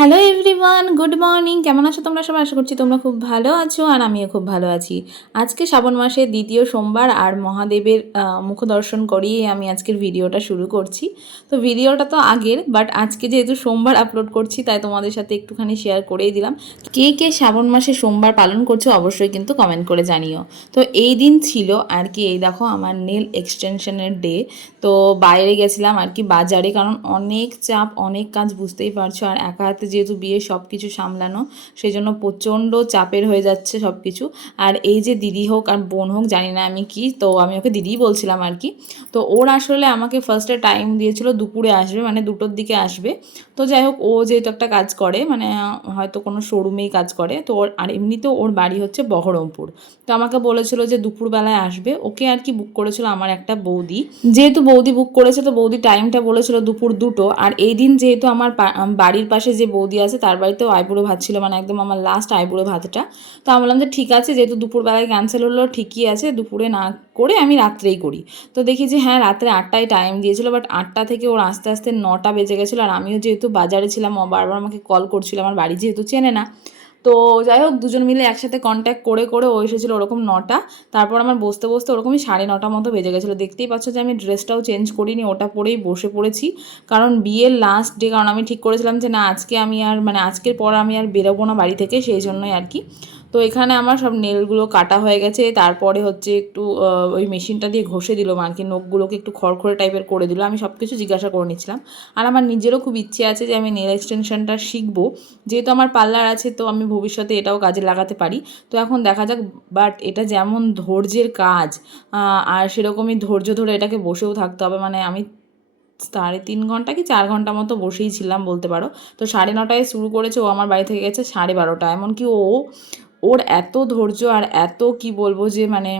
Hello everyone good morning কেমন আছো তোমরা? সবাই আশা করছি তোমরা খুব ভালো আছো আর আমিও খুব ভালো আছি। আজকে শ্রাবণ মাসের দ্বিতীয় সোমবার আর মহাদেবের মুখ দর্শন করিয়ে আমি আজকের ভিডিওটা শুরু করছি। তো ভিডিওটা তো আগের বাট আজকে যেহেতু সোমবার আপলোড করছি, তাই তোমাদের সাথে একটুখানি শেয়ার করেই দিলাম। কে কে শ্রাবণ মাসে সোমবার পালন করছ অবশ্যই কিন্তু কমেন্ট করে জানিও। তো এই দিন ছিল আর কি, এই দেখো আমার নেল এক্সটেনশনের ডে তো বাইরে গেছিলাম আর কি বাজারে, কারণ অনেক চাপ, অনেক কাজ বুঝতেই পারছ, আর একা হাতে যেহেতু বিয়ে সব কিছু সামলানো সেই জন্য প্রচণ্ড চাপের হয়ে যাচ্ছে সব কিছু আর এই যে দিদি হোক আর বোন হোক, জানি না আমি কি, তো আমি ওকে দিদিই বলছিলাম আর কি। তো ওর আসলে আমাকে ফার্স্টে টাইম দিয়েছিল দুপুরে আসবে মানে দুটোর দিকে আসবে। তো যাই হোক, ও যেহেতু একটা কাজ করে মানে হয়তো কোনো শোরুমেই কাজ করে, তো ওর, আর এমনিতেও ওর বাড়ি হচ্ছে বহরমপুর। তো আমাকে বলেছিল যে দুপুরবেলায় আসবে। ওকে আর কি বুক করেছিল আমার একটা বৌদি। যেহেতু বৌদি বুক করেছে, তো বৌদি টাইমটা বলেছিল দুপুর দুটো। আর এই দিন যেহেতু আমার বাড়ির পাশে যে বৌদি আছে, তার বাড়িতেও আইবুড়ো ভাত ছিল মানে একদম আমার লাস্ট আইবুড়ো ভাতটা। তো আমি বললাম যে ঠিক আছে, যেহেতু দুপুরবেলায় ক্যান্সেল হলো, ঠিকই আছে, দুপুরে না করে আমি রাত্রেই করি। তো দেখি যে হ্যাঁ রাত্রে আটটায় টাইম দিয়েছিল বাট আটটা থেকে ওর আস্তে আস্তে নটা বেজে গেছিল, আর আমিও যেহেতু বাজারে ছিলাম বারবার আমাকে কল করছিল, আমার বাড়ি যেহেতু চেনে না। তো যাই হোক, দুজন মিলে একসাথে কন্ট্যাক্ট করে করে ও এসেছিল ওরকম নটা। তারপর আমার বসতে বসতে ওরকমই সাড়ে নটা মতো বেজে গেছিল। দেখতেই পাচ্ছ যে আমি ড্রেসটাও চেঞ্জ করিনি, ওটা পরেই বসে পড়েছি। কারণ বিয়ের লাস্ট ডে কারণ আমি ঠিক করেছিলাম যে না, আজকে আমি আর মানে আজকের পর আমি আর বেরোবো না বাড়ি থেকে, সেই জন্যই আর কি। তো এখানে আমার সব নেলগুলো কাটা হয়ে গেছে। তারপরে হচ্ছে একটু ওই মেশিনটা দিয়ে ঘষে দিল আর কি নখগুলোকে, একটু খড়খড়ে টাইপের করে দিল। আমি সব কিছু জিজ্ঞাসা করে নিচ্ছিলাম। আর আমার নিজেরও খুব ইচ্ছে আছে যে আমি নেল এক্সটেনশনটা শিখব। যেহেতু আমার পার্লার আছে, তো আমি ভবিষ্যতে এটাও কাজে লাগাতে পারি। তো এখন দেখা যাক বাট এটা যেমন ধৈর্যের কাজ আর সেরকমই ধৈর্য ধরে এটাকে বসেও থাকতে হবে। মানে আমি সাড়ে তিন ঘণ্টা কি চার ঘণ্টা মতো বসেই ছিলাম বলতে পারো। তো সাড়ে নটায় শুরু করেছে, ও আমার বাড়ি থেকে গেছে সাড়ে বারোটা। এমনকি ও ওর এত ধৈর্য আর এত কি বলব যে মানে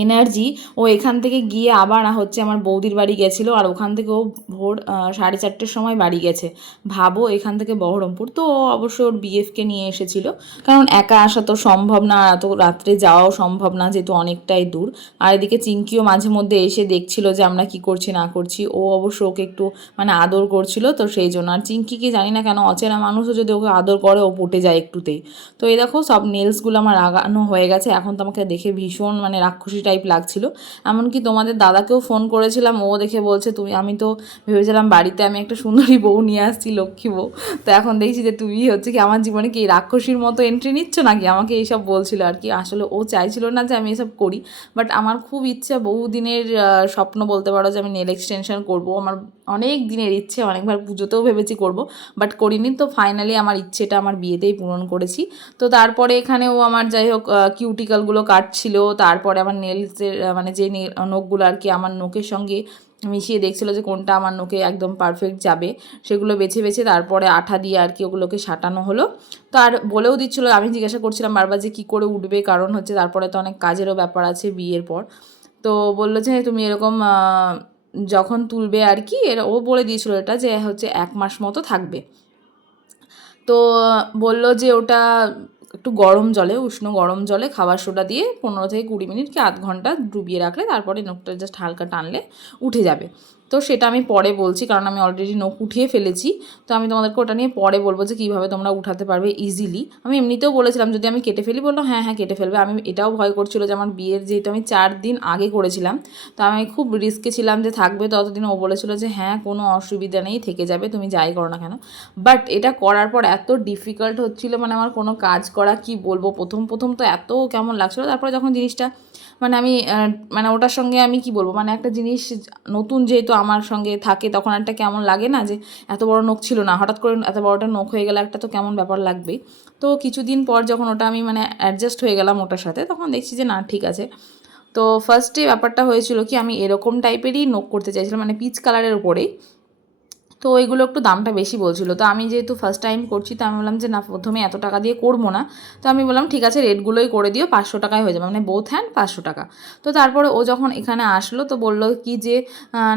এনার্জি ও এখান থেকে গিয়ে আবার হচ্ছে আমার বৌদির বাড়ি গেছিল, আর ওখান থেকে ও ভোর সাড়ে চারটের সময় বাড়ি গেছে। ভাবো এখান থেকে বহরমপুর, তো ও অবশ্য ওর বিএফকে নিয়ে এসেছিল। কারণ একা আসা তো সম্ভব না এত রাত্রে যাওয়াও সম্ভব না, যেহেতু অনেকটাই দূর। আর এদিকে চিঙ্কিও মাঝে মধ্যে এসে দেখছিল যে আমরা কি করছি না করছি, ও অবশ্য ওকে একটু মানে আদর করছিল, তো সেই জন্য। আর চিঙ্কিকে জানি না কেন, অচেনা মানুষও যদি ওকে আদর করে, ও পটে যায় একটুতেই। তো এই দেখো সব নেলসগুলো আমার আগানো হয়ে গেছে, এখন তো আমাকে দেখে ভীষণ মানে রাক্ষসী টাইপ লাগছিল। এমনকি তোমাদের দাদাকেও ফোন করেছিলাম, ও দেখে বলছে, তুমি, আমি তো ভেবেছিলাম বাড়িতে আমি একটা সুন্দরী বউ নিয়ে আসছি, লক্ষ্মী বউ। তো এখন দেখছি যে তুমি হচ্ছে কি আমার জীবনে কি রাক্ষসীর মতো এন্ট্রি নিচ্ছ নাকি? আমাকে এইসব বলছিল আর কি। আসলে ও চাইছিল না যে আমি এসব করি বাট আমার খুব ইচ্ছা বহুদিনের স্বপ্ন বলতে পারো যে আমি নেল এক্সটেনশন করব। আমার অনেক দিনের ইচ্ছে, অনেকবার পুজোতেও ভেবেছি করব বাট করিনি। তো ফাইনালি আমার ইচ্ছেটা আমার বিয়েতেই পূরণ করেছি। তো তারপরে এখানেও আমার যাই হোক কিউটিক্যালগুলো কাটছিল, তারপরে আমার নেলসের মানে যে নখগুলো আর কি আমার নখের সঙ্গে মিশিয়ে দেখছিল যে কোনটা আমার নখে একদম পারফেক্ট যাবে, সেগুলো বেছে বেছে তারপরে আঠা দিয়ে আর কি ওগুলোকে সাটানো হলো। তো আর বলেও দিচ্ছিল, আমি জিজ্ঞাসা করছিলাম বারবার যে কী করে উঠবে, কারণ হচ্ছে তারপরে তো অনেক কাজেরও ব্যাপার আছে বিয়ের পর। তো বলল যে তুমি এরকম যখন তুলবে আর কি, এর ও বলে দিয়েছিল এটা যে হচ্ছে এক মাস মতো থাকবে। তো বলল যে ওটা একটু গরম জলে, উষ্ণ গরম জলে খাবার সোডা দিয়ে পনেরো থেকে কুড়ি মিনিট কি আধ ঘণ্টা ডুবিয়ে রাখলে তারপরে নখটা জাস্ট হালকা টানলে উঠে যাবে। তো সেটা আমি পরে বলছি, কারণ আমি অলরেডি নখ উঠিয়ে ফেলেছি। তো আমি তোমাদেরকে ওটা নিয়ে পরে বলব যে কীভাবে তোমরা উঠাতে পারবে ইজিলি আমি এমনিতেও বলেছিলাম, যদি আমি কেটে ফেলি, বলল হ্যাঁ হ্যাঁ কেটে ফেলবে। আমি এটাও ভয় করছিল যে আমার বিয়ের যেহেতু আমি চার দিন আগে করেছিলাম, তো আমি খুব রিস্কে ছিলাম যে থাকবে ততদিন। ও বলেছিল যে হ্যাঁ কোনো অসুবিধা নেই, থেকে যাবে, তুমি যাই করো না কেন। বাট এটা করার পর এত ডিফিকাল্ট হচ্ছিল মানে আমার কোনো কাজ করা কি বলব? প্রথম প্রথম তো এত কেমন লাগছিল। তারপরে যখন জিনিসটা মানে আমি মানে ওটার সঙ্গে আমি কি বলব? মানে একটা জিনিস নতুন যেহেতু আমার সঙ্গে থাকে, তখন একটা কেমন লাগে না যে এত বড় নখ ছিল না। হঠাৎ করে এত বড়টা নখ হয়ে গেলে একটা তো কেমন ব্যাপার লাগবেই। তো কিছুদিন পর যখন ওটা আমি মানে অ্যাডজাস্ট হয়ে গেলাম ওটার সাথে, তখন দেখছি যে না, ঠিক আছে। তো ফার্স্টে ব্যাপারটা হয়েছিল কি, আমি এরকম টাইপেরই নখ করতে চাইছিলাম মানে পিচ কালারের উপরেই। তো ওইগুলো একটু দামটা বেশি বলছিল। তো আমি যেহেতু ফার্স্ট টাইম করছি, তো আমি বললাম যে, না, প্রথমে এত টাকা দিয়ে করব না। তো আমি বললাম, ঠিক আছে রেটগুলোই করে দিও, পাঁচশো টাকায় হয়ে যাবে। মানে বোথ হ্যান্ড পাঁচশো টাকা। তো তারপরে ও যখন এখানে আসলো, তো বলল কি যে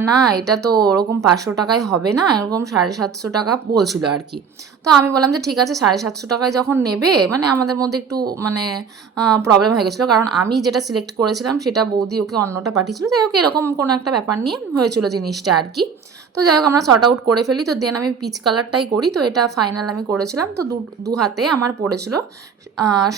না, এটা তো ওরকম পাঁচশো টাকায় হবে না, এরকম সাড়ে সাতশো টাকা বলছিল আর কি। তো আমি বললাম যে, ঠিক আছে, সাড়ে সাতশো টাকায় যখন নেবে মানে আমাদের মধ্যে একটু মানে প্রবলেম হয়ে গেছিল। কারণ আমি যেটা সিলেক্ট করেছিলাম, সেটা বৌদি ওকে অন্যটা পাঠিয়েছিল। যাই হোক, এরকম কোনো একটা ব্যাপার নিয়ে হয়েছিল জিনিসটা আর কি। তো যাই হোক, আমরা শর্ট আউট করে ফেলি। তো দেন আমি পিচ কালারটাই করি। তো এটা ফাইনাল আমি করেছিলাম। তো দু দু হাতে আমার পড়েছিল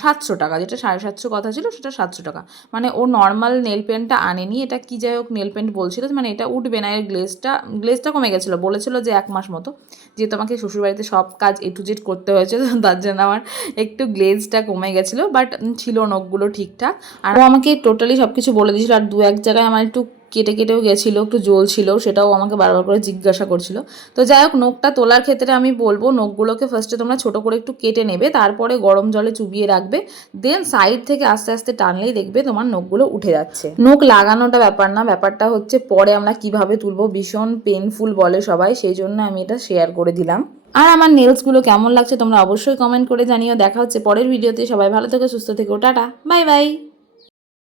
সাতশো টাকা। যেটা সাড়ে সাতশো কথা ছিল, সেটা সাতশো টাকা। মানে ও নর্মাল নেল পেন্টটা আনেনি। এটা কি যাই হোক নেল পেন্ট বলছিল। মানে এটা উঠবে না, এর গ্লেজটা গ্লেজটা কমে গেছিল। বলেছিল যে এক মাস মতো। যেহেতু আমাকে শ্বশুরবাড়িতে সব কাজ এ টু জেড করতে হয়েছে, তো তার জন্য আমার একটু গ্লেজটা কমে গেছিল। বাট ছিল নখগুলো ঠিকঠাক। আর আমাকে টোটালি সব কিছু বলে দিয়েছিল। আর দু এক জায়গায় আমার একটু কেটে কেটেও গেছিল, একটু জ্বলছিল, সেটাও আমাকে বারবার করে জিজ্ঞাসা করছিল। তো যাই হোক, নখটা তোলার ক্ষেত্রে আমি বলব, নখগুলোকে ফার্স্টে তোমরা ছোট করে একটু কেটে নেবে, তারপরে গরম জলে চুবিয়ে রাখবে দেন সাইড থেকে আস্তে আস্তে টানলেই দেখবে তোমার নখগুলো উঠে যাচ্ছে। নখ লাগানোটা ব্যাপার না, ব্যাপারটা হচ্ছে পরে আমরা কীভাবে তুলবো, ভীষণ পেনফুল বলে সবাই, সেই জন্য আমি এটা শেয়ার করে দিলাম। আর আমার নেলসগুলো কেমন লাগছে তোমরা অবশ্যই কমেন্ট করে জানিও, দেখা হচ্ছে পরের ভিডিওতে সবাই ভালো থেকো, সুস্থ থেকো, টাটা বাই বাই